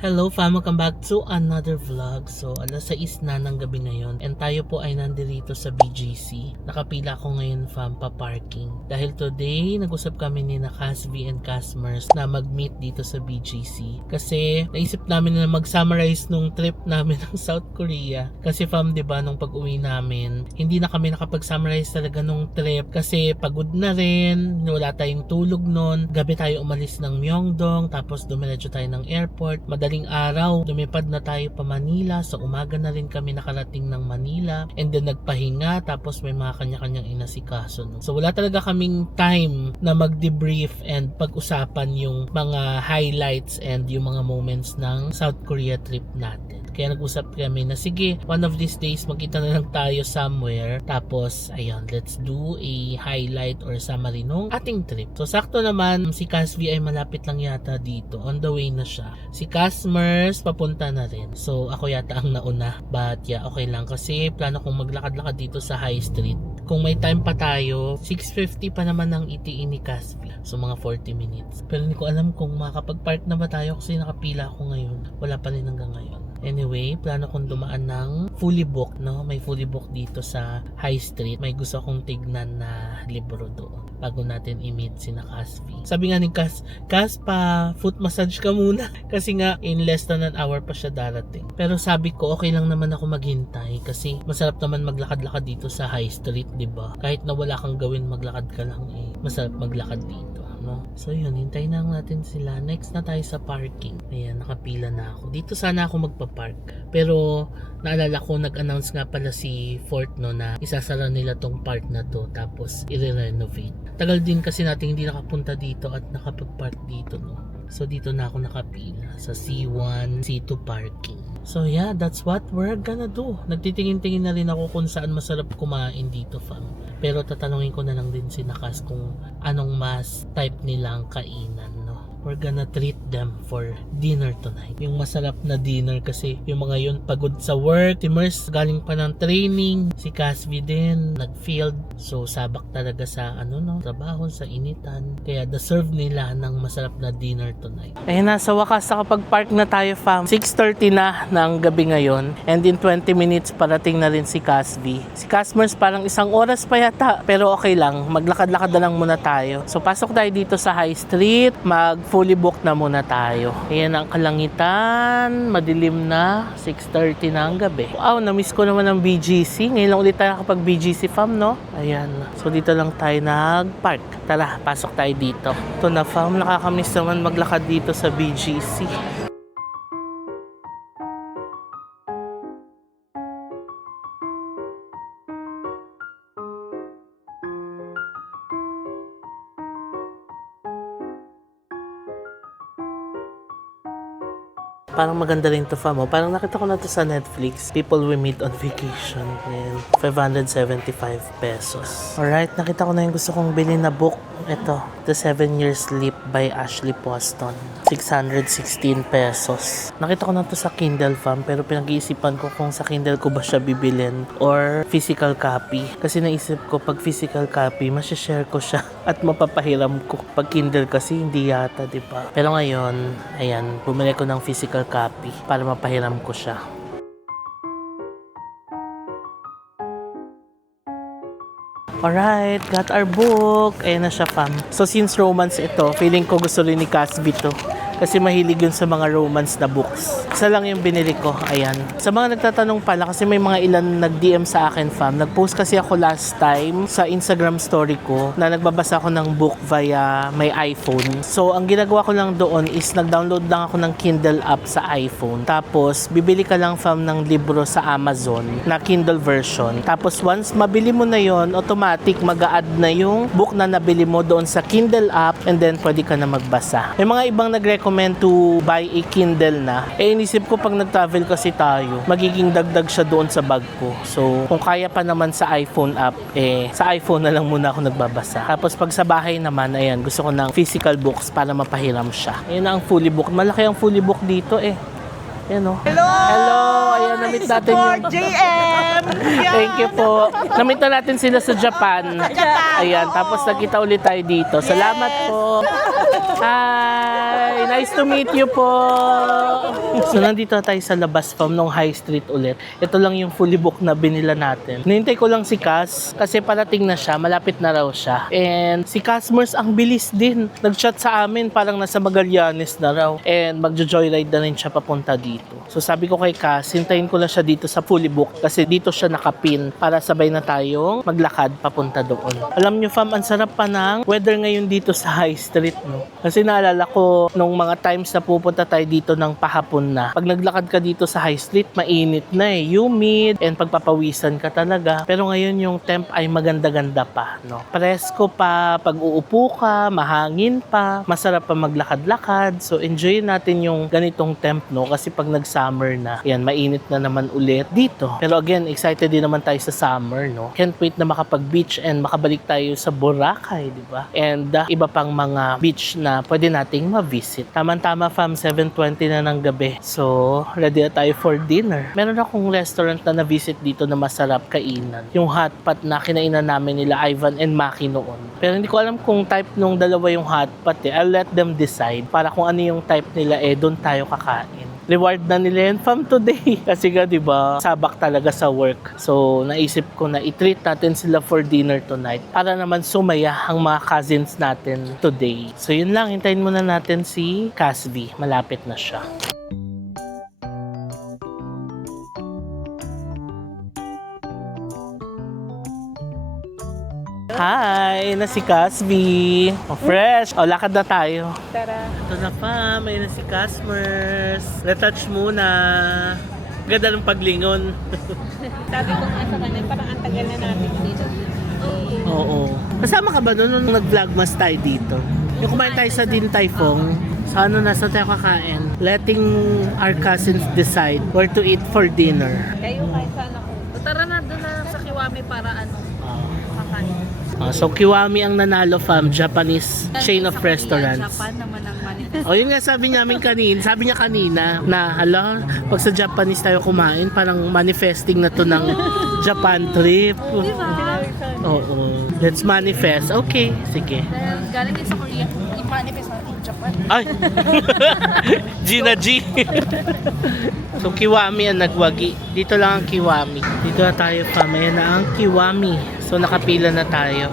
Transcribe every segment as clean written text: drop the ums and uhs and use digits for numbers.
Hello fam, welcome back to another vlog. So alas 6 na ng gabi ngayon and tayo po ay nandito sa BGC. Nakapila ko ngayon fam pa parking. Dahil today nag-usap kami ni na Casvi and Casmers na mag-meet dito sa BGC. Kasi naisip namin na mag-summarize nung trip namin ng South Korea. Kasi fam, 'di ba, nung pag-uwi namin, hindi na kami nakapag-summarize talaga nung trip kasi pagod na rin, wala tayong tulog noon. Gabi tayo umalis ng Myeongdong, tapos dumiretso tayo ng airport. Madaling araw, lumipad na tayo pa Manila. Sa umaga na rin kami nakarating ng Manila. And then nagpahinga, tapos may mga kanya-kanyang inasikaso. No? So wala talaga kaming time na mag-debrief and pag-usapan yung mga highlights and yung mga moments ng South Korea trip natin. Kaya nag-usap kami na sige, one of these days magkita na lang tayo somewhere. Tapos, ayun, let's do a highlight or summary nung ating trip. So sakto naman, si Casvi ay malapit lang yata dito. On the way na siya. Si Casmers papunta na rin. So ako yata ang nauna. But yeah, okay lang kasi plano kong maglakad-lakad dito sa High Street. Kung may time pa tayo, 6:50 pa naman ang ETA ni Casvi. So mga 40 minutes. Pero hindi ko alam kung makakapag-park na ba tayo kasi nakapila ako ngayon. Wala pa rin hanggang ngayon. Anyway, plano kong dumaan ng fully booked, no? May fully booked dito sa High Street. May gusto kong tignan na libro doon bago natin i-meet si na Casvi. Sabi nga ni Cas pa foot massage ka muna kasi nga in less than an hour pa siya darating. Pero sabi ko okay lang naman ako maghintay kasi masarap naman maglakad-lakad dito sa High Street, 'di ba? Kahit na wala kang gawin, maglakad ka lang masarap maglakad dito. No? So yun, hintayin na natin sila. Next na tayo sa parking. Ayan, nakapila na ako. Dito sana ako magpa-park. Pero naalala ko, nag-announce nga pala si Fort, no, na isasara nila tong park na to tapos i-renovate. Tagal din kasi natin hindi nakapunta dito at nakapag-park dito, no. So dito na ako nakapila sa C1, C2 parking. So yeah, that's what we're gonna do. Nagtitingin-tingin na rin ako kung saan masarap kumain dito, fam. Pero tatanungin ko na lang din si Nakas kung anong mas type nilang kainan, no. We're gonna treat them for dinner tonight. Yung masarap na dinner kasi yung mga yun pagod sa work. Si Mers galing pa ng training. Si Casvi din nag-field. So sabak talaga sa trabaho, sa initan. Kaya deserve nila ng masarap na dinner tonight. Ayun na, sa wakas nakapag-park na tayo, fam. 6:30 na ng gabi ngayon. And in 20 minutes parating na rin si Casvi. Si Casmers parang isang oras pa yata. Pero okay lang. Maglakad-lakad na lang muna tayo. So pasok tayo dito sa High Street. Fully booked na muna tayo. Ayan ang kalangitan. Madilim na. 6:30 na ang gabi. Wow, na-miss ko naman ang BGC. Ngayon lang ulit tayo kapag BGC, fam, no? Ayan. So dito lang tayo nag-park. Tara, pasok tayo dito. Ito na, fam. Nakakamiss naman maglakad dito sa BGC. Parang maganda rin to, fam. Parang nakita ko na to sa Netflix. People We Meet on Vacation. And 575 pesos. Alright, nakita ko na yung gusto kong bilhin na book. Ito, The 7 Years Sleep by Ashley Poston. 616 pesos. Nakita ko na to sa Kindle, fam. Pero pinag-iisipan ko kung sa Kindle ko ba siya bibilin or physical copy. Kasi naisip ko pag physical copy, masya-share ko siya at mapapahiram ko. Pag Kindle kasi hindi yata, diba? Pero ngayon, ayan, bumili ko ng physical copy para mapahiram ko siya. Alright, got our book. Ayan na siya, fam. So since romance ito, feeling ko gusto rin ni Casvi to. Kasi mahilig yun sa mga romance na books. Isa lang yung binili ko. Ayan. Sa mga nagtatanong pala, kasi may mga ilan nag-DM sa akin, fam. Nag-post kasi ako last time sa Instagram story ko na nagbabasa ako ng book via my iPhone. So, ang ginagawa ko lang doon is nag-download lang ako ng Kindle app sa iPhone. Tapos, bibili ka lang, fam, ng libro sa Amazon na Kindle version. Tapos, once mabili mo na yon, automatic mag-a-add na yung book na nabili mo doon sa Kindle app and then pwede ka na magbasa. May mga ibang nag-recommend to buy a Kindle na. Inisip ko pag nag-travel kasi tayo, magiging dagdag siya doon sa bag ko. So, kung kaya pa naman sa iPhone app, sa iPhone na lang muna ako nagbabasa. Tapos pag sa bahay naman, ayan, gusto ko ng physical books para mapahiram siya. Ayan na ang fully book. Malaki ang fully book dito Ayan o. Hello! Hello! Ayan, namit natin yung... JM! Thank you po. Namit na natin sila sa Japan. Ayan, tapos nagkita ulit tayo dito. Salamat po. Hi! Nice to meet you po! So, nandito tayo sa labas from nung High Street ulit. Ito lang yung fully book na binila natin. Nihintay ko lang si Cass kasi parating na siya. Malapit na raw siya. And si Casmers ang bilis din. Nag-chat sa amin parang nasa Magallanes na raw. And magjo-joyride na rin siya papunta dito. So, sabi ko kay Cass, hintayin ko lang siya dito sa fully book kasi dito siya nakapin para sabay na tayong maglakad papunta doon. Alam nyo, fam, ang sarap pa ng weather ngayon dito sa High Street, no? Kasi naalala ko nung mga times na pupunta tayo dito ng pahapon na. Pag naglakad ka dito sa High Street, mainit na eh. Humid and pagpapawisan ka talaga. Pero ngayon yung temp ay maganda-ganda pa, no? Presko pa, pag uupo ka, mahangin pa, masarap pa maglakad-lakad. So enjoy natin yung ganitong temp, no? Kasi pag nag-summer na, yan, mainit na naman ulit dito. Pero again, excited din naman tayo sa summer, no? Can't wait na makapag-beach and makabalik tayo sa Boracay, di ba? And iba pang mga beach na pwede nating ma-visit. Tama-tama, fam, 7:20 na ng gabi. So, ready na tayo for dinner. Meron akong restaurant na na-visit dito na masarap kainan. Yung hot pot na kinainan namin nila Ivan and Maki noon. Pero hindi ko alam kung type nung dalawa yung hot pot eh. I'll let them decide para kung ano yung type nila eh, doon tayo kakain. Reward na nila yan from today. Kasi nga, di ba, sabak talaga sa work. So, naisip ko na i-treat natin sila for dinner tonight para naman sumaya ang mga cousins natin today. So, yun lang. Hintayin muna natin si Casby. Malapit na siya. Hi! Na si Casby. Oh, fresh. O, lakad na tayo. Tara. Ito na pa. May na si Casmers. Retouch muna. Ganda ng paglingon. Sabi ko nga sa kanya, parang ang tagal na natin dito. Oo. Kasama ka ba noon nung nag-vlogmas tayo dito? Yung kumain tayo sa Din Tai Fung. Sa ano na, sa tayo kakain. Letting our cousins decide where to eat for dinner. Kayo kahit saan ako. Tara na doon na sa Kiwami para kakain. So Kiwami ang nanalo, fam, Japanese chain of restaurants. Japan naman ang manifest. O yun nga sabi niya kanina na hala, pag sa Japanese tayo kumain, parang manifesting na to ng Japan trip. Di ba? Oo. Let's manifest. Okay, sige. Galing din sa Korea. I-manifest natin Japan. Ay! Gina G! So Kiwami ang nagwagi. Dito lang ang Kiwami. Dito na tayo, fam. Ayan na ang Kiwami. So nakapila na tayo.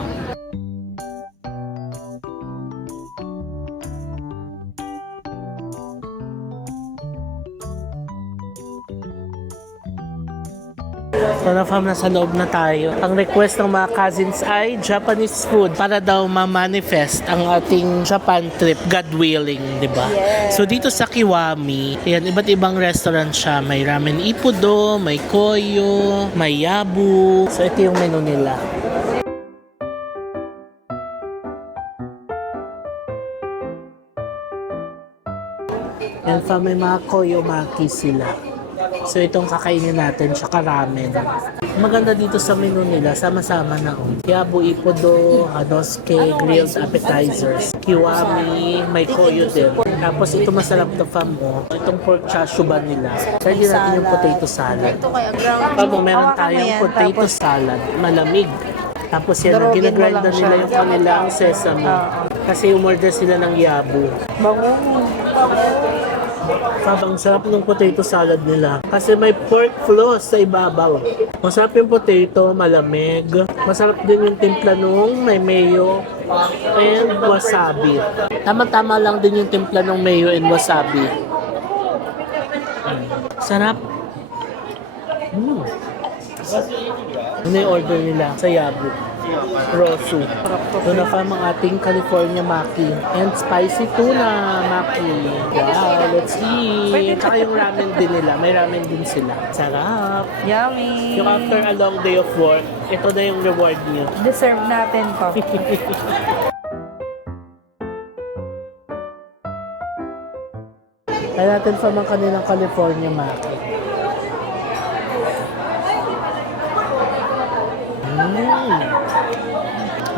So na fam, nasa loob na tayo. Ang request ng mga cousins ay Japanese food para daw ma-manifest ang ating Japan trip, God willing, di ba? Yes. So dito sa Kiwami, ayan, iba't ibang restaurant siya. May ramen ipudo, may koyo, may yabu. So ito yung menu nila. And fam, may mga koyo maki sila. So itong kakainin natin, tsaka ramen. Maganda dito sa menu nila, sama-sama na yabu ipodo, hanosuke, grilled appetizers, kiwami, may koyo din. Tapos ito masarap to, fam, itong pork chashu ba nila. Pwede natin yung potato salad. Ito kaya ground. Pag meron tayong potato salad, malamig. Tapos yan, ginagrind na nila yung kanilang sesame. Kasi umorder sila ng yabu. Ang sarap ng potato salad nila. Kasi may pork floss sa ibabaw. Masarap yung potato, malamig. Masarap din yung timpla nung may mayo and wasabi. Tama-tama lang din yung timpla nung mayo and wasabi. Sarap. Ano yung order nila sa yabu? Rosu. Ito na pa ang ating California Maki. And spicy tuna Maki. Wow, let's eat. Tsaka yung ramen din nila. May ramen din sila. Sarap. Yummy. Yung after a long day of work, ito na yung reward niyo. Deserve natin to. Kaya natin pa man kanilang California Maki.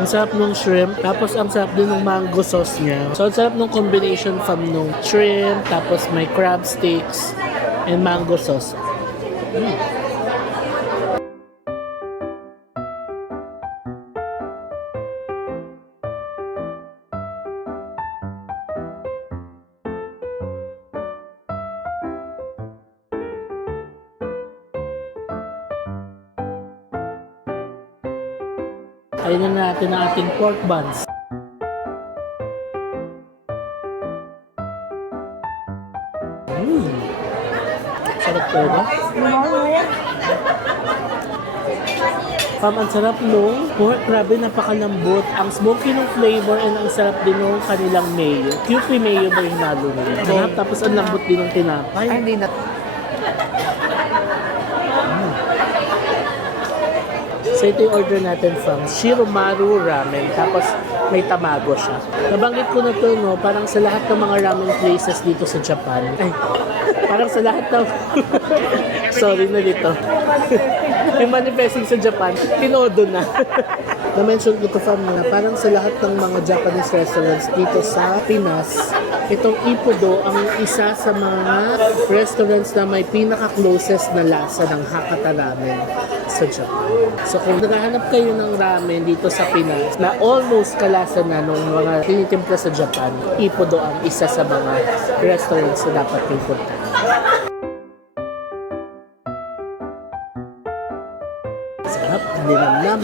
Ang sarap nung shrimp, tapos ang sarap din ng mango sauce niya. So, ang sarap nung combination from nung shrimp, tapos may crab sticks, and mango sauce. Ayun na natin ang ating pork buns. Sarap to, ba? Fam, ang sarap nung pork. Grabe, napakalambot. Ang smoky ng flavor and ang sarap din nung kanilang mayo. Cupid mayo ba yung nalo nila? Sarap, tapos ang lambot din ng tinapay. Ay, hindi na. So ito yung order natin from Shiromaru Ramen. Tapos may tamago siya. Nabanggit ko na to, no? Parang sa lahat ng mga ramen places dito sa Japan. Ay, parang sa lahat ng... Sorry na dito. Yung manifesting sa Japan, tinodo na. Na-mention ko to fam na parang sa lahat ng mga Japanese restaurants dito sa Pinas, itong Ippudo ang isa sa mga restaurants na may pinaka-closest na lasa ng Hakata Ramen sa Japan. So kung naghahanap kayo ng ramen dito sa Pinas na almost kalasa na nung mga tinitimpla sa Japan, Ippudo ang isa sa mga restaurants na dapat kayong punta. Sarap, nilamnam.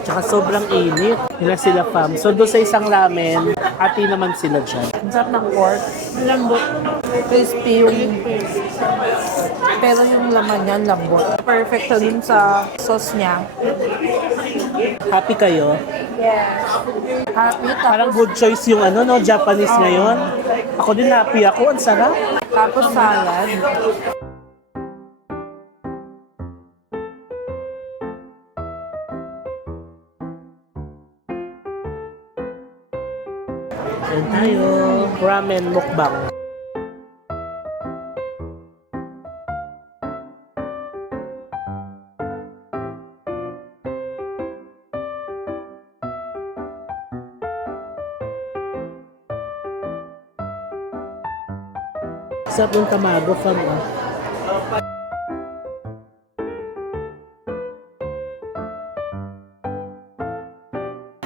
Tsaka sobrang init. Nila sila fam. So doon sa isang ramen, ati naman sila dyan. Ang sarap ng pork. Lambot. Crispy yung... Pero yung laman niya, lambot. Perfect to dun sa sauce niya. Happy kayo? Yes. Happy. Parang good choice yung ano, no, Japanese ngayon. Ako din happy ako. Ang sarap. Tapos salad. Ayan tayo. Ramen mukbang. Sarap ng tamago fam.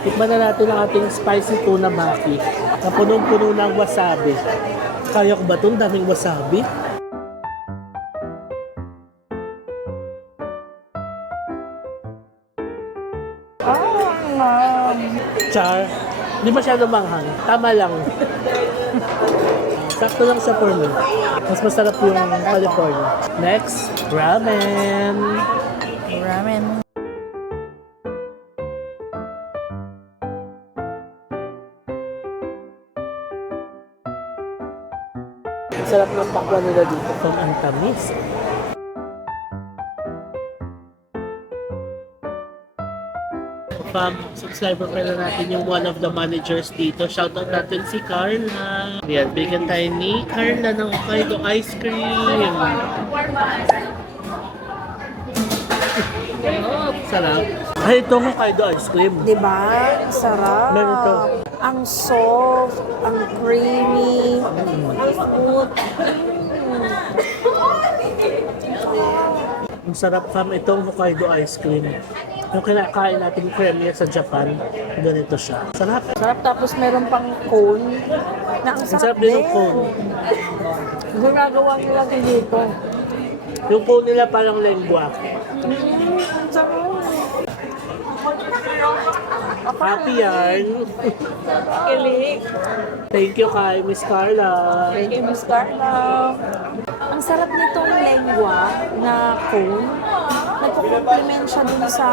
Tikman na natin ang ating spicy tuna maki na punong-puno ng wasabi. Kaya ko ba itong daming wasabi? Char, hindi masyado manghang. Tama lang. Sakto lang siya for me. Mas masarap yung California. Next, ramen. Ramen. Ang sarap ng pakwan nila dito from ang tamis. Subscriber pala natin yung one of the managers dito. Shoutout natin si Carla. Yan, bigyan tayo ni Carla ng Hokkaido ice cream. Oh, sarap. Ay, ito Hokkaido ice cream. Diba? Sarap. Meron to. Ang soft, ang creamy, smooth. Ang sarap fam itong Hokkaido ice cream. Yung kinakain natin premiere sa Japan, ganito siya. Sarap. Sarap, tapos meron pang cone. Na ang Ang sarap din ng cone. Ginagawa nila din dito. Yung cone nila parang lengua. Sarap. Happy yarn. Kilig. Thank you kay Miss Carla. Thank you, Miss Carla. Ang sarap nitong lengua na cone. Nagko-complement siya dun sa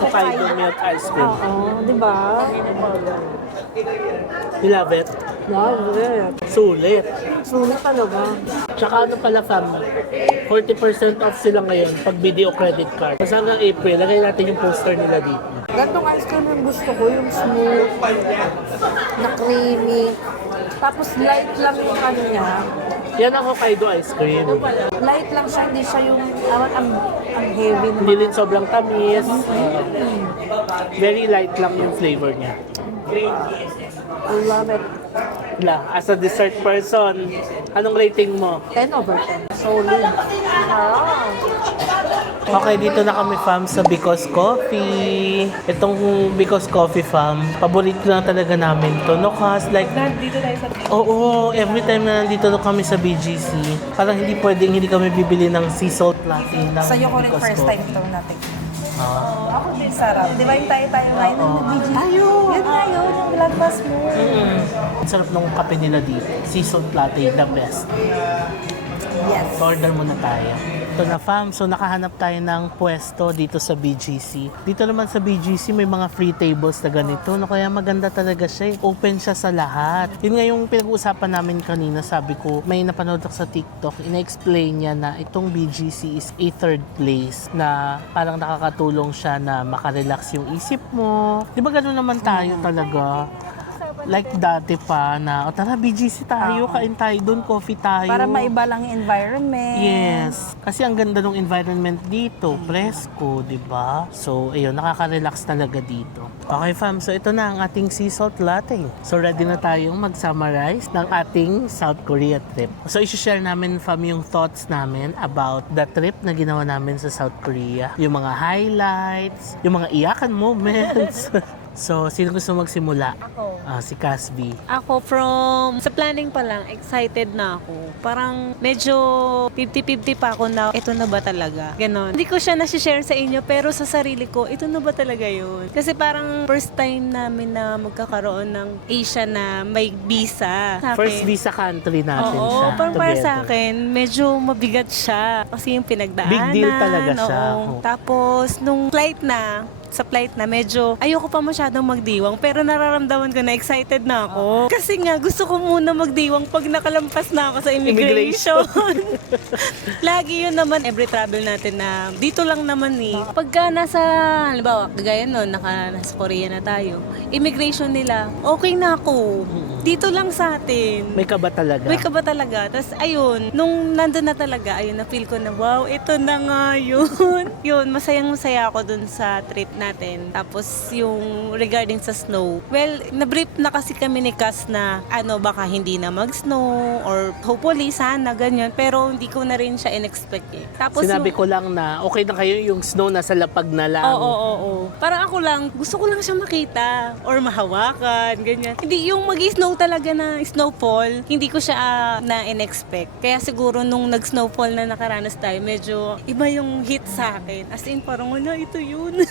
Hokkaido milk ice cream. Oo, di ba? You love it? Love it. Sulit. Sulit talaga. Tsaka ano pala fam, 40% off sila ngayon pag video credit card. Kasi hanggang April, lagay natin yung poster nila dito. Gantong ice cream yung gusto ko, yung smooth, na creamy. Tapos light lang yung ano niya. Yan ang Hokkaido ice cream. Light lang siya, hindi siya yung ang heavy na. Hindi din sobrang tamis. Very light lang yung flavor niya. I love it. As a dessert person, anong rating mo? 10 over 10. Solid. Wow. Okay, dito na kami fam sa Because Coffee. Itong Because Coffee fam, paborito na talaga namin to. No cause like, Dito tayo sa... oo, every time na nandito na kami sa BGC, parang hindi pwedeng hindi kami bibili ng sea salt latte ng Sa'yo ko rin Because first Coffee. time ito natin. Ako din sarap. Di ba yung tayo-tayo ngayon ng BGC? Tayo! Yun nga yun, yung lagpas mo. Ang sarap ng kape nila dito. Sea salt latte, the best. Yes. Order muna tayo. Ito na fam, so nakahanap tayo ng pwesto dito sa BGC. Dito naman sa BGC may mga free tables na ganito, no? Kaya maganda talaga siya. Open siya sa lahat. Yun nga yung pinag-uusapan namin kanina, sabi ko, may napanood ako sa TikTok, ina-explain niya na itong BGC is a third place na parang nakakatulong siya na makarelax yung isip mo. Di ba gano'n naman tayo talaga? Like dati pa na, o tara BGC tayo, kain tayo doon, coffee tayo. Para maiba lang yung environment. Yes. Kasi ang ganda ng environment dito, presko, di ba? So, ayun, nakaka-relax talaga dito. Okay fam, so ito na ang ating sea salt latte. So, ready na tayong mag-summarize ng ating South Korea trip. So, isi-share namin fam yung thoughts namin about the trip na ginawa namin sa South Korea. Yung mga highlights, yung mga iyakan moments. So, sino gusto magsimula? Ako. Si Casby. Ako sa planning pa lang, excited na ako. Parang medyo 50-50 pa ako na ito na ba talaga? Ganon. Hindi ko siya nasi-share sa inyo pero sa sarili ko, ito na ba talaga yun? Kasi parang first time namin na magkakaroon ng Asia na may visa. Sa First akin. visa country natin Oo, siya. parang para together. sa akin, medyo mabigat siya. Kasi yung pinagdaanan. Big deal talaga siya. oo. Oo. Tapos, nung sa flight na, medyo ayoko pa masyadong magdiwang pero nararamdaman ko na excited na ako. Kasi nga, gusto ko muna magdiwang pag nakalampas na ako sa immigration. Lagi yun naman, every travel natin na dito lang naman Pagka halimbawa, kagaya nun, nasa Korea na tayo, immigration nila, okay na ako. Dito lang sa atin. May kaba talaga. May kaba talaga. Tapos ayun, nung nandun na talaga, ayun, na-feel ko na, wow, ito na nga yun. Yun, masayang-masaya ako dun sa trip natin. Tapos yung regarding sa snow, well, na-brief na kasi kami ni Cass na baka hindi na mag-snow or hopefully sana, ganyan. Pero hindi ko na rin siya in-expect Tapos Sinabi ko lang na okay na kayo yung snow nasa lapag na lang. Oo. Parang ako lang, gusto ko lang siya makita or mahawakan, ganyan. Hindi yung mag-snow talaga na snowfall, hindi ko siya na in-expect. Kaya siguro nung nag-snowfall na nakaranas tayo, medyo iba yung hit sa akin. As in, parang ito yun.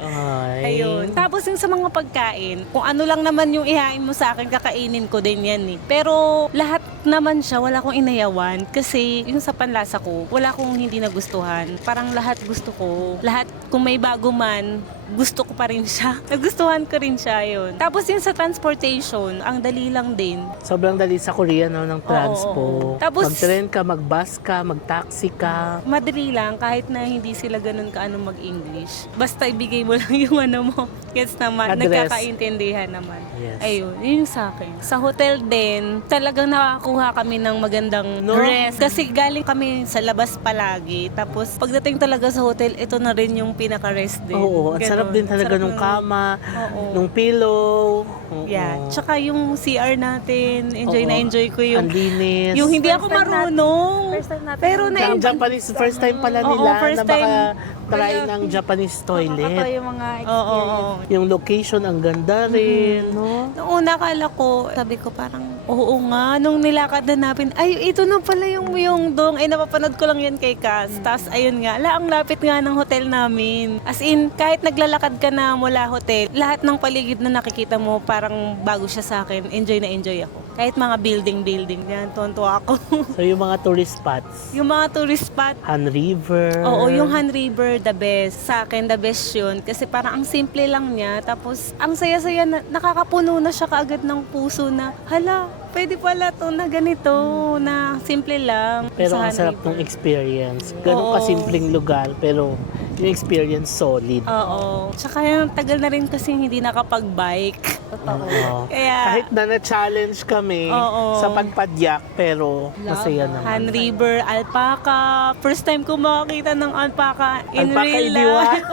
Ay. Ayun. Tapos yung sa mga pagkain, kung ano lang naman yung ihain mo sa akin, kakainin ko din yan Pero lahat naman siya, wala akong inayawan. Kasi yung sa panlasa ko, wala akong hindi nagustuhan. Parang lahat gusto ko. Lahat, kung may bago man, gusto ko pa rin siya. Nagustuhan ko rin siya yun. Tapos yung sa transportation, ang dali lang din. Sobrang dali sa Korea ng transpo. oo. Tapos- mag-train ka, mag-bus ka, mag-taxi ka. Madali lang kahit na hindi sila ganun mag-English. Basta ibigay mo lang yung mo. Gets naman, Address. nagkakaintindihan naman. Yes. Ayun, yun yung sa akin. Sa hotel din, talagang nakakuha kami ng magandang No? rest. Kasi galing kami sa labas palagi. Tapos pagdating talaga sa hotel, ito na rin yung pinaka-rest din. Oo, ang sarap din talaga Sarap nung kama, Oo. nung pillow. Oo. Yeah. Tsaka yung CR natin, enjoy Oo. na enjoy ko yung Ang linis. yung hindi ako First time marunong. First time natin. Pero Ang na-enjoy. Japanese, first time pala Oo, nila first na baka time. try ng Japanese Ito toilet. yung mga Oo. experience. Yung location, ang ganda rin, no? Noong una akala ko, sabi ko parang, oo nga, nung nilakad na natin, ay, ito na pala yung Myeongdong. Ay, napapanood ko lang yan kay Cass. Tapos, ayun nga, ang lapit nga ng hotel namin. As in, kahit naglalakad ka na mula hotel, lahat ng paligid na nakikita mo, parang bago siya sa akin. Enjoy na enjoy ako. Kahit mga building, yan, tuwan-tuwa ako. So yung mga tourist spots, Yung mga tourist spot, Han River. oo, yung Han River, the best. Sa akin, the best yun. Kasi parang ang simple lang niya. Tapos, ang saya-saya, nakakapuno na siya kaagad ng puso na, hala, pwede pala to na ganito, na simple lang. Pero Sa ang Han sarap River. ng experience. Ganun Oo. kasimpleng lugar, pero yung experience solid. Oo. Tsaka yung tagal na rin kasi hindi nakapag-bike. Oo. Kaya, Kahit na na-challenge kami Oo. sa pagpadyak, pero masaya naman. Han River, alpaca. First time ko makakita ng alpaca in Alpaca real Iriwa. life.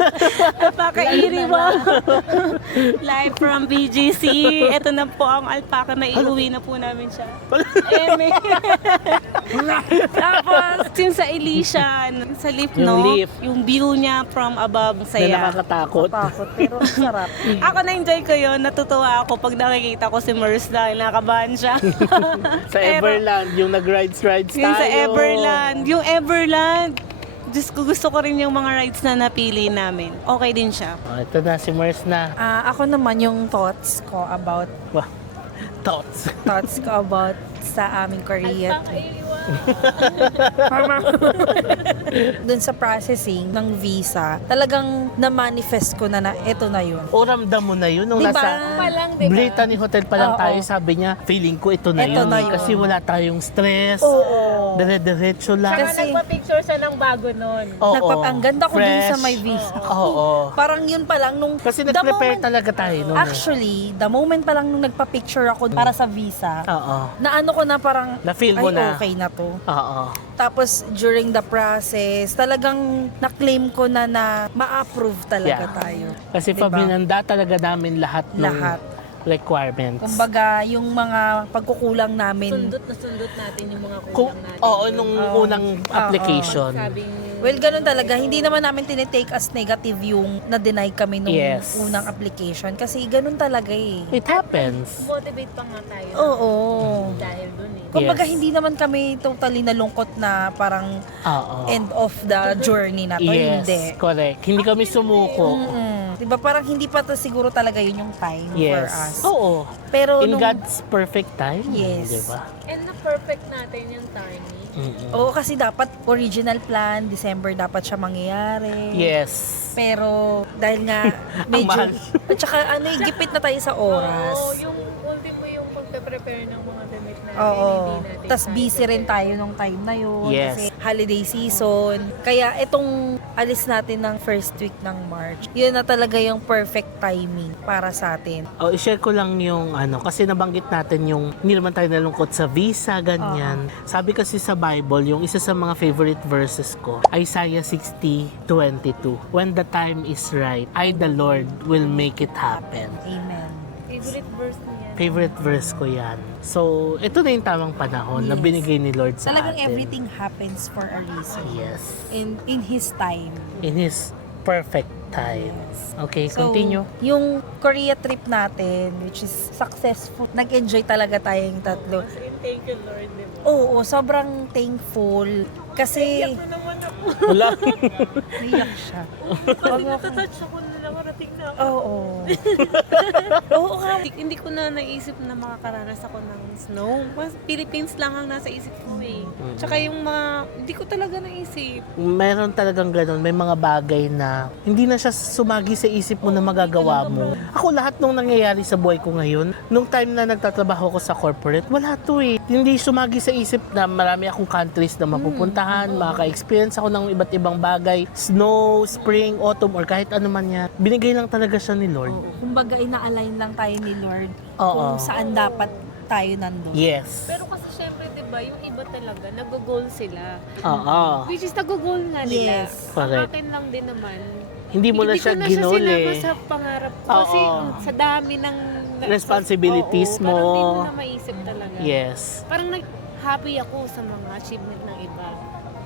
Alpaca Iriwa. Live from BGC. Ito na po ang alpaca na iuwi na po namin siya. Eme. Tapos, yung sa Elysian, sa lift, Yung no? lift. Yung view niya from above, Na saya. nakakatakot. Takot, pero ang sarap. Ako na-enjoy ko yun. Natutuwa ako pag nakikita ko si Merce dahil nakabahan siya. Sa Pero- Everland, yung nag-rides tayo. Yung sa Everland. Yung Everland. gusto ko rin yung mga rides na napili namin. Okay din siya. Oh, ito na, si Mars na. Ako naman yung thoughts ko about Thoughts. sa aming Korea trip. Dun sa processing ng visa, talagang na-manifest ko na ito na yun. O ramdam mo na yun nung Diba? nasa Palang, Brittany Hotel pa lang Oo. tayo, sabi niya, feeling ko ito na Ito yun. na eh. yun. Kasi wala tayong stress. Oo. Dire-diretso lang. Kasi- nagpa-picture siya ng bago nun. Oo. Ang ganda ko dun sa Fresh. may visa. Oo. Parang yun pa lang nung Kasi the nag-prepare moment- talaga tayo nun. Actually, the moment pa lang nung nagpa-picture ako para sa visa, Oo. na ano ko na parang Na-feel mo ay, na. okay na to. Oo. Tapos during the process, talagang na-claim ko na ma-approve talaga Yeah. tayo. Kasi Diba? pabinanda talaga namin lahat ng Lahat. requirements. Kumbaga, yung mga pagkukulang namin. Sundot natin yung mga Kung, oo, nung unang application. Well, ganun talaga. Hindi naman namin tinitake as negative yung na-deny kami nung Yes. unang application. Kasi ganun talaga eh. It happens. Motivate pa nga tayo. Oo. Dahil dun eh. Kumbaga, Yes. hindi naman kami totally nalungkot na parang Oo. end of the journey na to. Yes, Hindi. correct. Hindi kami sumuko. Diba parang hindi pa to siguro talaga yun yung time for Yes. us. Oo. Pero In nung, God's perfect time. Yes. Diba? And na-perfect natin yung timing. Mm-mm. oo, kasi dapat original plan, December dapat siya mangyayari. Yes. Pero dahil nga medyo mahal. at saka gipit na tayo sa oras. Oo, yung ultimo yung pagpe-prepare ng mga damit natin. Oo. Hindi natin Tapos kaya. busy rin tayo nung time na yun. Yes. Kasi holiday season. Kaya itong alis natin ng first week ng March, yun na talaga yung perfect timing para sa atin. Oh, i-share ko lang yung kasi nabanggit natin yung hindi naman tayo nalungkot sa visa, ganyan. Sabi kasi sa Bible, yung isa sa mga favorite verses ko, Isaiah 60:22. When the time is right, I the Lord will make it happen. Amen. Favorite verse niya. Favorite verse ko yan. So, ito na yung tamang panahon na Yes. binigay ni Lord sa Talagang atin. everything happens for a reason. Yes. In His time. In His perfect time. Okay, So, continue. yung Korea trip natin, which is successful, nag-enjoy talaga tayong tatlo. Thank you, Lord. Diba? Oo, sobrang thankful. Kasi, Ito naman ako. Wala. naiyak siya. Kasi natatouch ako na nakarating na ako. Oo. Oo nga. Hindi ko na naisip na makakaranas ako ng snow. Mas Philippines lang ang nasa isip ko eh. Tsaka yung mga, hindi ko talaga naisip. Meron talagang ganun. May mga bagay na hindi na siya sumagi sa isip mo na magagawa mo. Ako lahat nung nangyayari sa buhay ko ngayon, nung time na nagtatrabaho ko sa corporate, wala to eh. Hindi sumagi sa isip na marami akong countries na mapupuntahan, makaka-experience ako ng iba't ibang bagay. Snow, spring, autumn, or kahit ano man yan. Binigay lang talaga siya ni Lord. Kumbaga, ina-align lang tayo ni Lord Oo. kung saan dapat tayo nandun. Yes. Pero kasi syempre, di ba, yung iba talaga, nag-goal sila. Oo. Which is, nag-goal nga nila. Yes. Ang Correct. akin lang din naman. Hindi mo na siya Hindi ko na siya sinama ginuli. sa pangarap ko. Oo. Kasi sa dami ng Responsibilities Oo, mo. Parang hindi mo na maisip talaga. Yes. Parang happy ako sa mga achievement ng iba.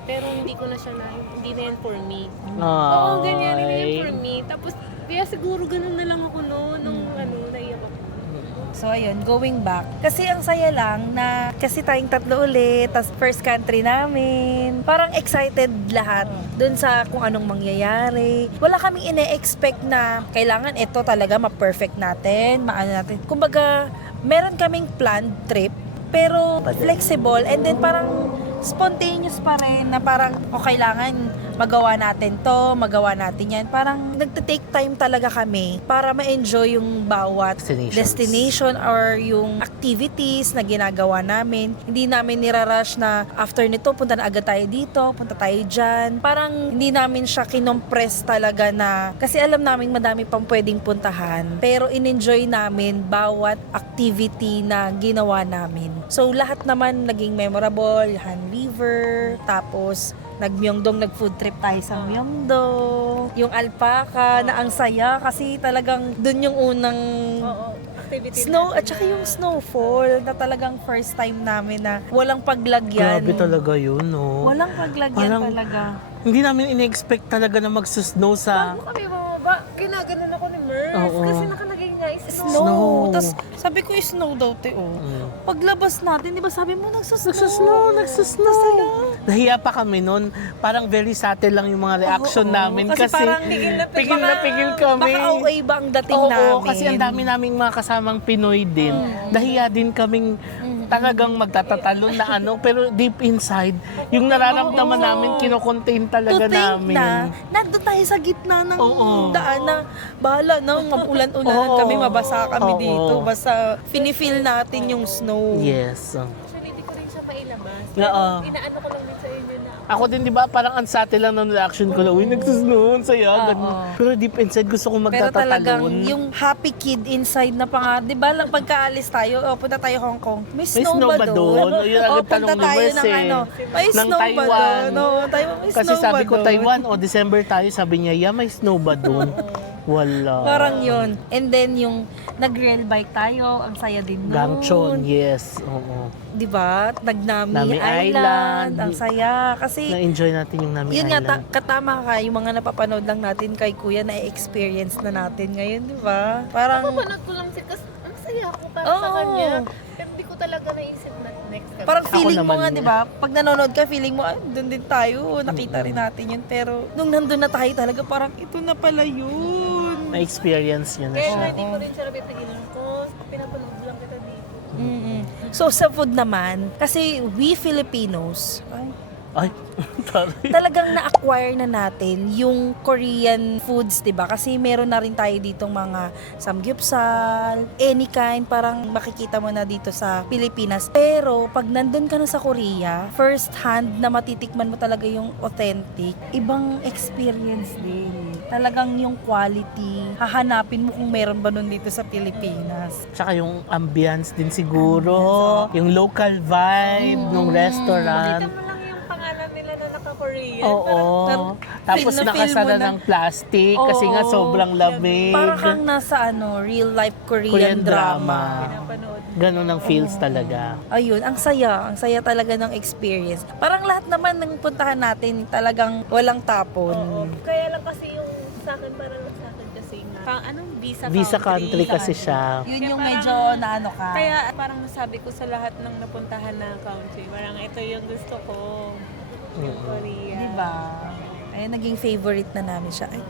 Pero hindi ko na siya hindi na yan for me. Oo, ganyan, hindi na yan for me. Tapos, kaya siguro ganun na lang ako nung naiyak ako. So, ayun, going back. Kasi ang saya lang na kasi tayong tatlo ulit, tas first country namin. Parang excited lahat dun sa kung anong mangyayari. Wala kaming ine-expect na kailangan ito talaga ma-perfect natin, maano natin. Kumbaga, meron kaming planned trip, pero flexible and then parang spontaneous pa rin na parang kailangan magawa natin to, magawa natin yan. Parang nagte-take time talaga kami para ma-enjoy yung bawat destination or yung activities na ginagawa namin. Hindi namin nirarush na after nito, punta na agad tayo dito, punta tayo dyan. Parang hindi namin siya kinompress talaga na, kasi alam namin madami pang pwedeng puntahan. Pero in-enjoy namin bawat activity na ginawa namin. So lahat naman naging memorable, Han River, tapos nag-Myeongdong, nag-food trip tayo sa Myeongdong. Yung alpaca na ang saya kasi talagang dun yung unang Activity snow at saka yung snowfall na talagang first time namin na walang paglagyan. Grabe talaga yun, no? Walang paglagyan Parang- talaga. Hindi namin in-expect talaga na magsusnow sa... Bago kami bumaba, ginaganon ako ni Merz. Oo. Kasi nakalagay nga is snow. Snow. Tapos sabi ko snow daw, te, oh. Mm. Paglabas natin, di ba sabi mo nagsusnow? Nagsusnow. Tas nahiya pa kami nun. Parang very subtle lang yung mga reaction Oo, namin. kasi parang pigil na pigil kami. Baka okay ba ang dating Oo, namin? kasi ang dami naming mga kasamang Pinoy din. Nahiya din kaming talagang magtatatalon na ano, pero deep inside, yung nararamdaman namin, kinocontain talaga to think namin. na, nandun tayo sa gitna ng Oo. daan na, bahala na, magulan-ulanan Oo. kami, mabasa kami Oo. dito. Basta, finifeel natin yung snow. Yes. Actually, hindi ko rin siya mailabas. Oo. Inaano ko lang din sa inyo na Ako din, di ba, parang unsubtle lang ng reaction ko na, uy, nagsusnow, ang saya. Oo. ganun. Pero deep inside, gusto kong Pero talagang magtatatalon. yung happy kid inside na panga, 'di ba? Lang pagkaalis tayo, punta tayo Hong Kong. May May snow ba doon? Yun agad punta tanong ni tayo Wes ng eh. ano. May Ng snow ba Taiwan. doon? No, Taiwan, may Kasi snow sabi ba ko, doon? Taiwan o December tayo, sabi niya, yeah, may snow ba doon? Wala. Parang yun. And then yung nag-rail bike tayo, ang saya din nun. Gangchon, yes. Oo. 'Di ba? Nag-Nami Nami Island, Island. ang saya kasi Na-enjoy natin yung Nami yun nga, Island. katama ka, yung mga napapanood lang natin kay Kuya na experience na natin ngayon, di ba? Parang, Napapanood ko lang siya kasi ang saya ako para sa Oo. kanya. Pero hindi ko talaga naisip na next kami. parang Ako feeling mo naman nga, yun. di ba? Pag nanonood ka, feeling mo, doon din tayo, nakita rin natin yun. Pero, nung nandun na tayo talaga, parang ito na pala yun. Na-experience nyo na Kaya siya. nga hindi ko rin siya napipigilan ko. Pinapanood lang kita dito. Mm-mm. So, sa food naman, kasi we Filipinos, Ay, sorry. talagang na-acquire na natin yung Korean foods, 'di ba? Kasi meron na rin tayo ditong mga samgyupsal, any kind, parang makikita mo na dito sa Pilipinas. Pero pag nandun ka na sa Korea, first hand na matitikman mo talaga yung authentic, ibang experience din. Talagang yung quality, hahanapin mo kung meron ba nun dito sa Pilipinas. Tsaka yung ambience din siguro. Yung local vibe ng restaurant. Kita mo lang yung pangalan nila na naka-Korean. Oo. Tapos feel na feel nakasara mo na. ng plastic kasi nga Oo. sobrang lamig. Parang kang nasa real life Korean, Korean drama. Pinapanood. Ganun ang feels talaga. Ayun, ang saya talaga ng experience. Parang lahat naman ng puntahan natin talagang walang tapon. Oo. Kaya lang kasi yung sa akin, parang sa akin kasi nga. Anong visa, Visa country kasi siya. Yun Kaya yung parang- medyo naano ka. Kaya parang sabi ko sa lahat ng napuntahan na country, parang ito yung gusto ko. Yung Korea. Diba? Ay, naging favorite na namin siya. Ay,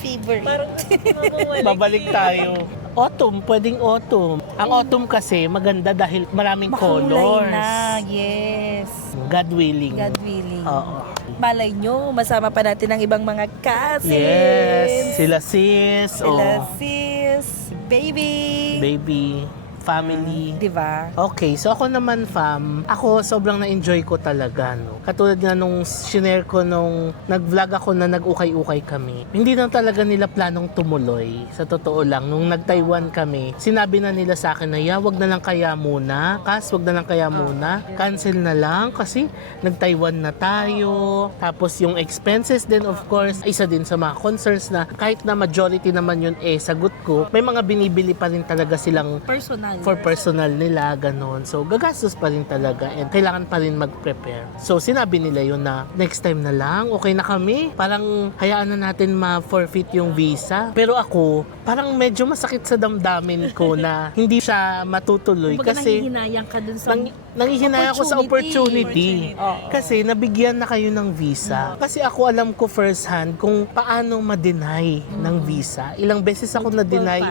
favorite. Parang gusto ko mabumalik. Babalik tayo. Autumn, pwedeng autumn. Ang autumn kasi maganda dahil maraming Makulay colors. na, yes. God willing. God willing. Oo. Malay nyo, masama pa natin ang ibang mga cousins. Yes. Sila sis. Sila Oh. sis, baby. Baby. Family. Diba? Okay, so ako naman fam, ako sobrang na-enjoy ko talaga, no. Katulad nga nung shinare ko nung nag-vlog ako na nag-ukay-ukay kami. Hindi na talaga nila planong tumuloy. Sa totoo lang, nung nag-Taiwan kami, sinabi na nila sa akin na, wag na lang kaya muna. Wag na lang kaya muna. Cancel na lang kasi nag-Taiwan na tayo. Tapos yung expenses din, of course, isa din sa mga concerns na kahit na majority naman yun sagot ko, may mga binibili pa rin talaga silang Personal. for personal nila, ganon. So, gagastos pa rin talaga and kailangan pa rin mag-prepare. So, sinabi nila yun na next time na lang, okay na kami. Parang hayaan na natin ma-forfeit yung visa. Pero ako, parang medyo masakit sa damdamin ko na hindi siya matutuloy Kumbaga kasi nangihinayang ka dun sa... nangihinaya ako sa opportunity. Oo. Kasi nabigyan na kayo ng visa. Kasi ako alam ko first hand kung paano ma-deny ng visa. Ilang beses ako na-deny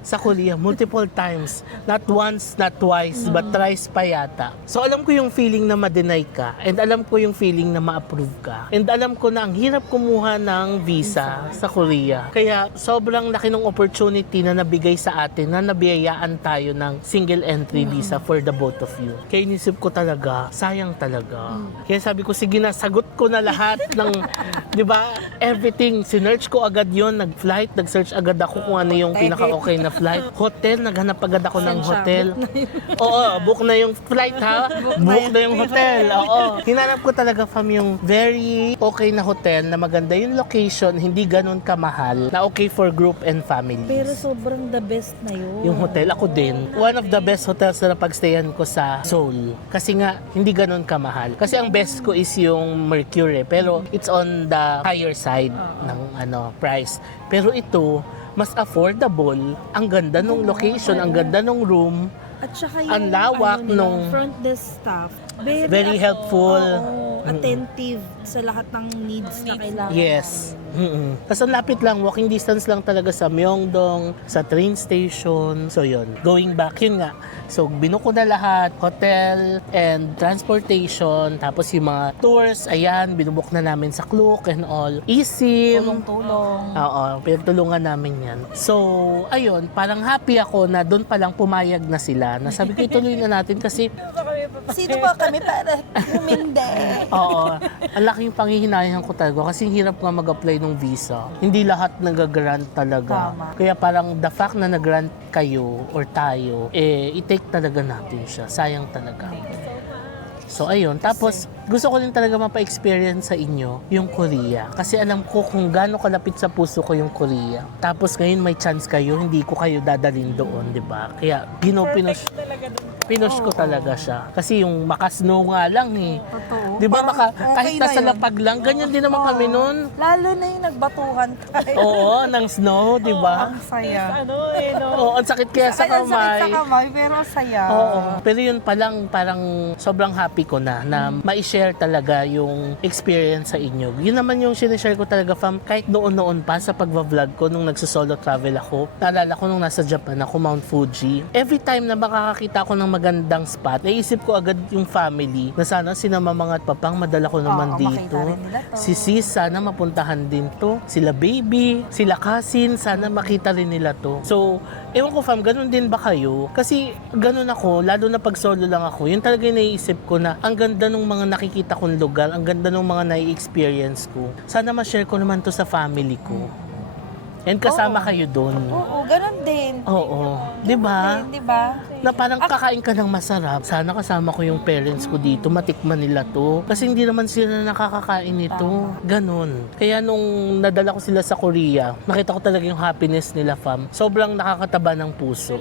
sa Korea, multiple times. Not once, not twice, but thrice pa yata. So alam ko yung feeling na ma-deny ka and alam ko yung feeling na ma-approve ka. And alam ko na ang hirap kumuha ng visa sa Korea. Kaya sobrang laki ng opportunity na nabigay sa atin na nabiyayaan tayo ng single entry visa for the both of you. Kaya inisip ko talaga, sayang talaga. Kaya sabi ko, sige na, sagot ko na lahat ng, di ba, everything. Sinearch ko agad yon, nag-flight, nag-search agad ako kung ano yung pinaka-okay na flight. Hotel, naghanap agad ako ng hotel. Oo, book na yung flight ha. Book na yung hotel. Oo. Hinanap ko talaga fam yung very okay na hotel na maganda yung location, hindi ganun kamahal, na okay for group and families. Pero sobrang the best na yun. Yung hotel, ako din. One of the best hotels na napagstayan ko sa Seoul. Kasi nga, hindi ganun kamahal. Kasi ang best ko is yung Mercury. Pero it's on the higher side ng price. Pero ito, mas affordable. Ang ganda nung location, ang ganda nung room. At saka Ang lawak nung front desk staff. very helpful. Oo. attentive sa lahat ng needs na kailangan. Yes. Tapos ang lapit lang, walking distance lang talaga sa Myeongdong, sa train station. So yun, going back, yun nga. So binuko na lahat, hotel and transportation, tapos yung mga tours, ayan, binubuk na namin sa Klook and all. Easy. Tulong-tulong. Oo, pinagtulungan namin yan. So, ayun, parang happy ako na doon palang pumayag na sila. Nasabi ko, ituloy na natin kasi, Sino ba kami para humindi? oo, ang laking panghihinayan ko talaga kasi hirap nga mag-apply ng visa. Hindi lahat nag-grant talaga. Tama. Kaya parang the fact na nag-grant kayo or tayo, i-take talaga natin siya. Sayang talaga. So ayun, tapos gusto ko din talaga mapa-experience sa inyo yung Korea. Kasi alam ko kung gaano kalapit sa puso ko yung Korea. Tapos ngayon may chance kayo, hindi ko kayo dadalhin doon, di ba? Kaya pinush ko talaga siya. Kasi yung makasnow nga lang eh. Totoo. Di ba Parang kahit okay na nasa yun. lapag lang, ganyan din naman kami noon. Lalo na yung nagbatuhan tayo. Oo, ng snow, di ba? Ang saya. Oo, ang sakit kaya sa Ang sakit sa kamay. kamay, pero saya. Oo. Pero yun palang parang sobrang happy ko na ma-share talaga yung experience sa inyo. Yun naman yung sinishare ko talaga fam, kahit noon-noon pa sa pagva-vlog ko nung nagsosolo travel ako. Naalala ko nung nasa Japan ako, Mount Fuji. Every time na makakakita ko ng magandang spot, naisip ko agad yung family na sana sina mama at papang madala ko naman Oo, dito. makita rin nila to. Si sis, sana mapuntahan din to. Sila baby, sila cousin, sana makita rin nila to. So, ewan ko fam, ganun din ba kayo? Kasi ganun ako, lalo na pag solo lang ako, yun talaga yung naiisip ko na ang ganda ng mga nakikita kong lugar, ang ganda ng mga nai-experience ko. Sana ma-share ko naman to sa family ko. And kasama Oo. kayo doon. Oo, ganun din. Oo. Di ba? Di ba? Na parang kakain ka ng masarap. Sana kasama ko yung parents ko dito, matikman nila to. Kasi hindi naman sila nakakakain nito. Ganon. Kaya nung nadala ko sila sa Korea, nakita ko talaga yung happiness nila, fam. Sobrang nakakataba ng puso.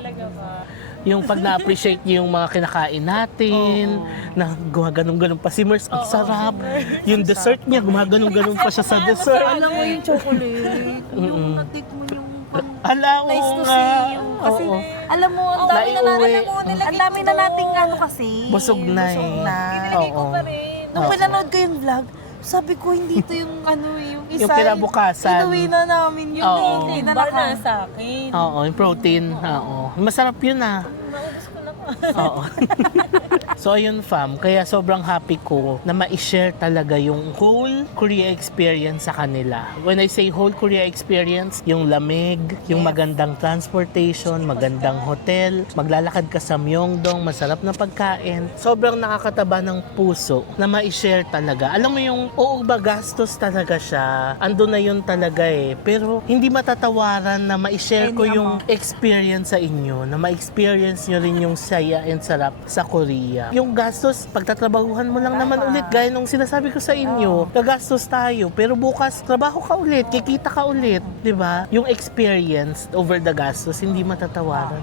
Yung pag na-appreciate niyo yung mga kinakain natin, na gumaganong-ganon pa si Mers, ang sarap. Yung dessert niya, gumaganong-ganon pa siya sa dessert. Alam mo yung chocolate, yung natik mo yung Ala, oo nice to nga. see you. Kasi, Oo. alam mo, ang dami na Naiuwi. natin, ang dami na nating ano kasi. Busog na eh. Busog na. Oo. Nung Oo. pinanood ko yung vlog, sabi ko, hindi ito yung ano yung isa. Yung kinabukasan. Inuwi na namin yung Oo. hindi na Bar na sa akin. Oo, yung protein. Oo. Masarap yun ah. Maubos ko na po. Oo. So ayun fam, kaya sobrang happy ko na ma-share talaga yung whole Korea experience sa kanila. When I say whole Korea experience, yung lamig, yung magandang transportation, magandang hotel, maglalakad ka sa Myeongdong, masarap na pagkain. Sobrang nakakataba ng puso na ma-share talaga. Alam mo yung, oo ba gastos talaga siya, ando na yun talaga eh. Pero hindi matatawaran na ma-share ko yung experience sa inyo, na ma-experience nyo rin yung saya and sarap sa Korea. Yung gastos, pagtatrabahuhan mo lang naman ulit, gaya nung sinasabi ko sa inyo, gagastos tayo, pero bukas, trabaho ka ulit, kikita ka ulit, di ba? Yung experience over the gastos, hindi matatawaran.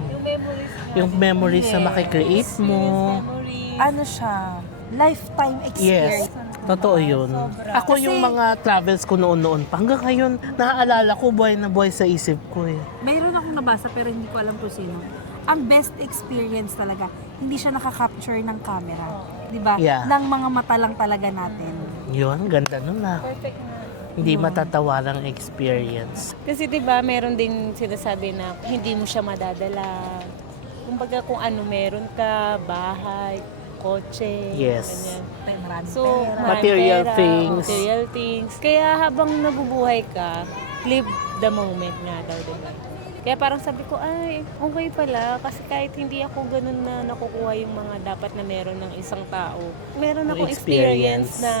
Yung memories na makikreate mo. Ano siya, lifetime experience. Yes, totoo yun. Ako Kasi- yung mga travels ko noon-noon pa, hanggang ngayon, naaalala ko, buhay na buhay sa isip ko eh. Mayroon akong nabasa pero hindi ko alam kung sino. Ang best experience talaga, hindi siya nakaka-capture ng camera. 'Di ba? Yeah. Ng mga mata lang talaga natin. Yun, ganda nun ah. Perfect na. Hindi matatawarang experience. Kasi 'di ba meron din sinasabi na hindi mo siya madadala. Kumbaga kung ano meron ka, bahay, kotse, Yes. ganyan. Marami So, pera. maraming Material pera, things. Material things. Kaya habang nabubuhay ka, live the moment nga daw, diba? Kaya parang sabi ko, ay, okay pala. Kasi kahit hindi ako ganun na nakukuha yung mga dapat na meron ng isang tao, meron akong experience na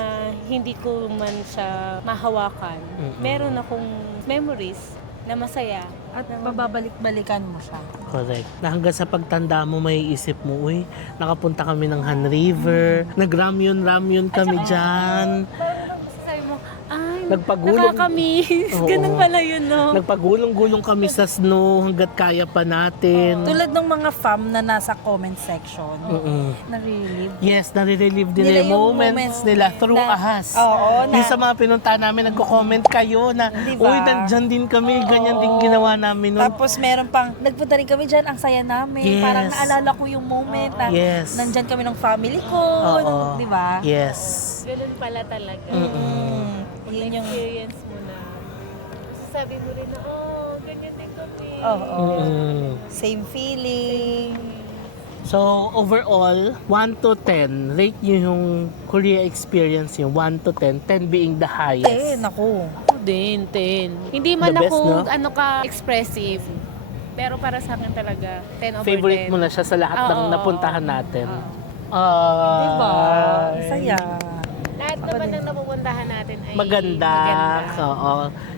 hindi ko man siya mahawakan. Meron akong memories na masaya. At mababalik-balikan mo siya. Correct. Na hanggang sa pagtanda mo, may isip mo, uy, nakapunta kami ng Han River, nag-ramyun kami dyan. Parang masasabi mo, ay, Nagpagulong. Nakakamiss. Oo. Ganun pala yun, no? Nagpagulong-gulong kami sa snow hanggat kaya pa natin. Tulad ng mga fam na nasa comment section. Mm-mm. Na-relieve. Yes, nare-relieve din Nila yung yung moments moments nila through na- ahas. Oo, Yung na- sa mga pinunta namin, nagko-comment kayo na, Diba? uy, nandyan din kami, ganyan din Oo. ginawa namin nun. Tapos meron pang, nagpunta rin kami dyan, ang saya namin. Yes. Parang naalala ko yung moment na Yes. nandyan kami ng family ko. Oo. Di ba? Yes. Ganun pala talaga. Mm-mm. Yun yung... Experience mo na. Sabi mo rin na, ganyan din kami. Oo. Mm-mm. Same feeling. So, overall, 1 to 10, rate nyo yung Korea experience yung 1 to 10, 10 being the highest. Ako. Ako din, 10. Hindi man The best, ako, no? expressive. Pero para sa akin talaga, 10 over 10. Favorite mo na siya sa lahat ng Oo. napuntahan natin. Diba? Ay. Saya. Lahat naman ng napupuntahan natin ay Maganda. Oo.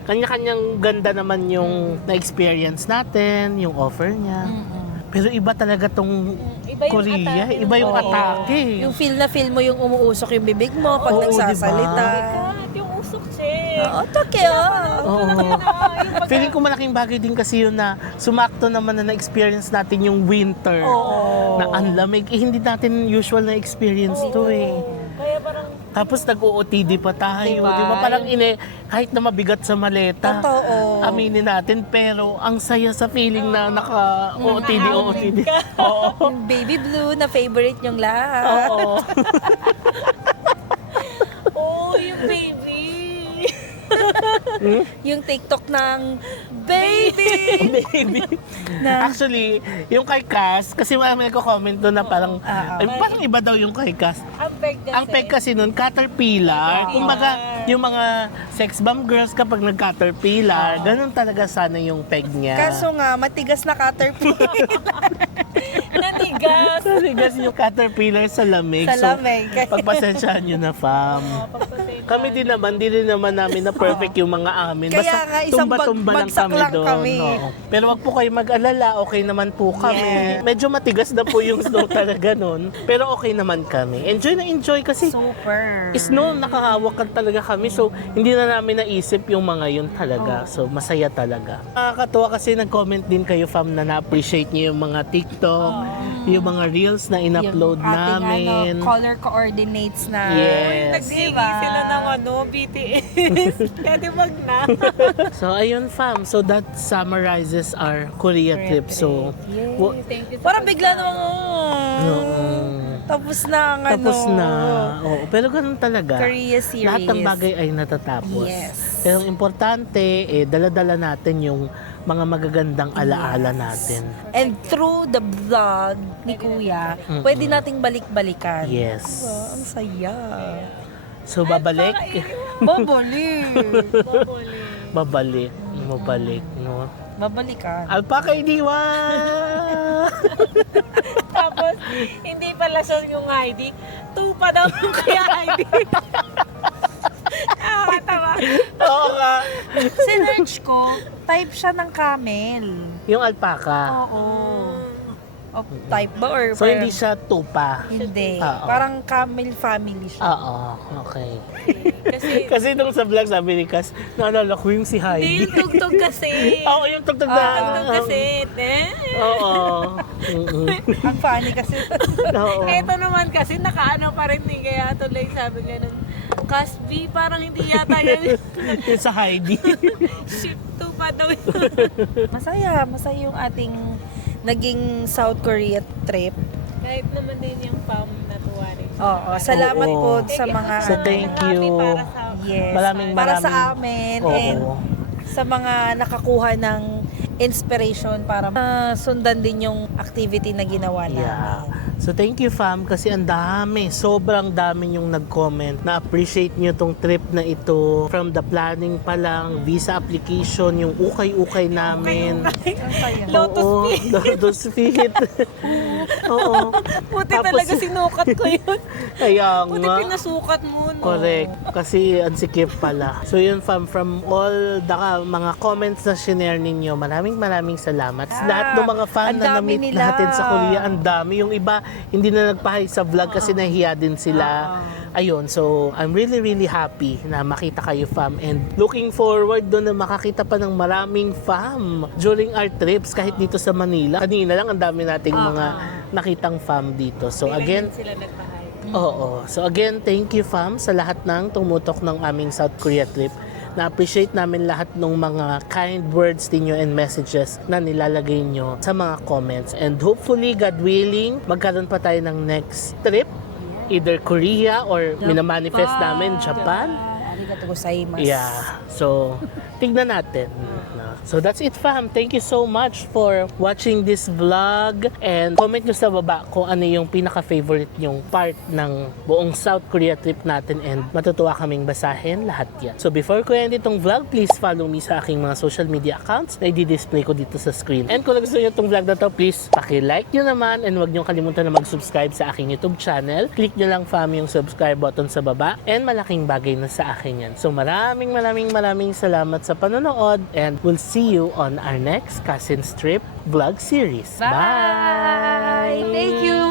Kanya-kanyang ganda naman yung na-experience natin, yung offer niya. Pero iba talaga tong Iba yung Korea. atake ng Iba yung Oo. atake. Yung feel na feel mo yung umuusok yung bibig mo pag Oo, nagsasalita. God, yung usok, che. Oo, toke Oo. Yung pag- Feeling ko malaking bagay din kasi yun na sumakto naman na na-experience natin yung winter. Oo. Na ang lamig. Hindi natin usual na experience to eh. Kaya parang, Tapos nag-OOTD pa tayo. Diba? Di ba? Parang kahit na mabigat sa maleta. Totoo. Aminin natin. Pero ang saya sa feeling na naka-OOTD. Oo. Yung baby blue na favorite nyong lahat. Oo. yung baby. Yung TikTok ng baby Baby. na Actually, yung kay Cass, kasi marami nagko-comment doon na parang, ay, parang iba daw yung kay Cass. Ang peg kasi. Ang peg kasi nun, caterpillar. Kumbaga, yung mga sex bomb girls kapag nag-caterpillar, ganun talaga sana yung peg niya. kaso nga matigas na caterpillar Nanigas. Naligas yung caterpillar sa lamig. sa lamig. So, pagpasensyahan nyo na, fam. Kami din naman, di rin naman namin na perfect yung mga amin. Kaya Basta nga, isang tumba-tumba lang bagsak kami lang doon. kami. Oo. Pero wag po kayo mag-alala, okay naman po kami. Medyo matigas na po yung snow talaga nun. Pero okay naman kami. Enjoy na enjoy kasi Super. snow, nakahawak ka talaga kami. So, hindi na namin naisip yung mga yun talaga. So, masaya talaga. Nakakatuwa kasi nag-comment din kayo, fam, na na-appreciate niyo yung mga TikTok, yung mga reels na in-upload Yung ating, namin. color coordinates na Yes. Nag-DB Diba? sila ng BTS. Pwede wag na. So, ayun, fam. So, that summarizes our Korea trip. So, wa- Thank you. parang bigla namang Oo. tapos na ang Tapos ano, na. Oo. Pero ganun talaga. Korea series. Lahat ng bagay ay natatapos. Yes. Pero ang importante, dala-dala natin yung mga magagandang alaala natin. And through the vlog ni Kuya, pwede nating balik-balikan. Yes. Diba? Ang saya. So, babalik. Babalik. Babalik. Mabalik, no? Babalikan. Alpaka iniwa! Tapos, hindi pala siya yung ID. 2 pa daw yung kaya ID. Nakakatawa. Oo nga. Sinerch ko, type siya ng camel. Yung alpaka. Oo. O, type ba? Or So, hindi siya tupa. Hindi. Oo. Parang camel family siya. Oo, okay. Kasi, Kasi nung sa vlog sabi ni Cass, naalala ko yung si hindi Heidi. yung tugtog kasi. Oo, yung tugtog na. Tugtog kasi. Oo. Mm-mm. Ang funny kasi. Oo. Eto naman kasi nakaano pa rin ni kaya tuloy sabi nga nun, Casby, parang hindi yata yan. Yung sa Heidi. Ship 2 pa daw yun. Masaya. Masaya yung ating naging South Korea trip. Kahit naman din yung fam natuwa rin. Oo. Salamat Oo. po sa mga So, thank Happy you. para sa yes, Maraming- para maraming- sa amin Oo. and sa mga nakakuha ng inspiration para sundan din yung activity na ginawa namin. Yeah. So thank you, fam, kasi ang dami, sobrang dami yung nag-comment na appreciate nyo tong trip na ito. From the planning pa lang, visa application, yung ukay-ukay namin. Ang saya. Lotus Oo, Lotus feet. Oo. Buti Tapos- talaga sinukat ko yun. Kaya Buti nga. pinasukat mo, no? Correct. Kasi ang sikip pala. So yun, fam, from all the mga comments na shinare ninyo, maraming salamat. Sa lahat ng mga fan Ang na dami na-meet nila. natin sa Korea, ang dami. Yung iba, hindi na nagpahay sa vlog kasi nahiya din sila. Ayun, so I'm really really happy na makita kayo fam and looking forward doon na makakita pa ng maraming fam during our trips kahit dito sa Manila. Kanina lang ang dami nating mga nakitang fam dito. So again, sila nagpahay. oo. So again, thank you fam sa lahat ng tumutok ng aming South Korea trip. Na-appreciate namin lahat ng mga kind words ninyo and messages na nilalagay nyo sa mga comments. And hopefully, God willing, magkaroon pa tayo ng next trip. Either Korea or minamanifest namin Japan. Arigatou gozaimasu. Yeah. So, tignan natin. So, that's it fam. Thank you so much for watching this vlog. And comment nyo sa baba kung ano yung pinaka-favorite nyong part ng buong South Korea trip natin. And matutuwa kaming basahin lahat yan. So, before ko end itong vlog, please follow me sa aking mga social media accounts na i-display ko dito sa screen. And kung gusto nyo itong vlog na to, please paki-like nyo naman and huwag nyo kalimutan na mag-subscribe sa aking YouTube channel. Click nyo lang fam yung subscribe button sa baba and malaking bagay na sa akin yan. So, maraming salamat sa panonood and we'll see you on our next Cousins Trip vlog series. Bye! Thank you!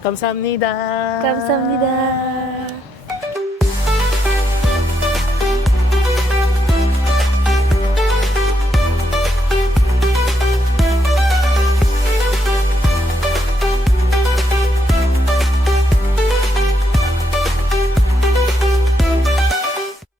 감사합니다. 감사합니다.